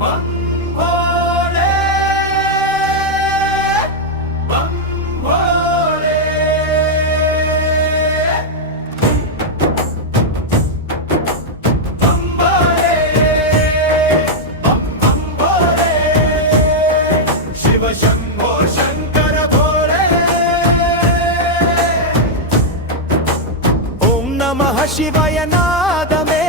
बम भोले बम भोले बम भोले बम भोले शिव शंभो शंकर भोले ओम नमः शिवाय नादमे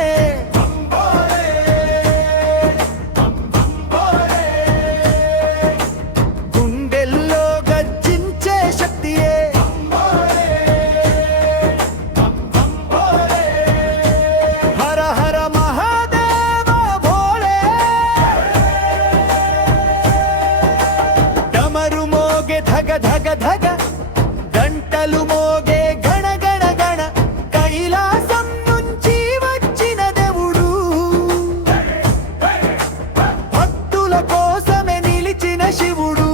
ధగ ధగ ధగ గంటలు మోగే గణ గణ గణ కైలాసం నుంచి వచ్చిన దేవుడు భక్తుల కోసమే నిలిచిన శివుడు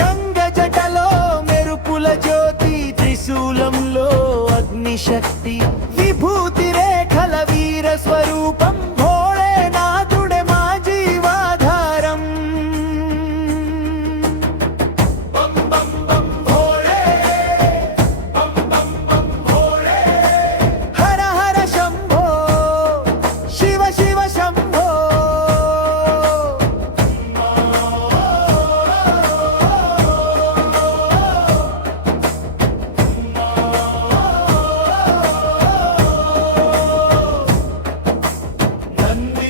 గంగ జటలో మెరుపుల జ్యోతి త్రిశూలంలో అగ్నిశక్తి విభూతి రేఖల వీర స్వరూపం భోళేనాథుడే మా జీవాధారం హర హర శంభో శివ శివ శంభో నంది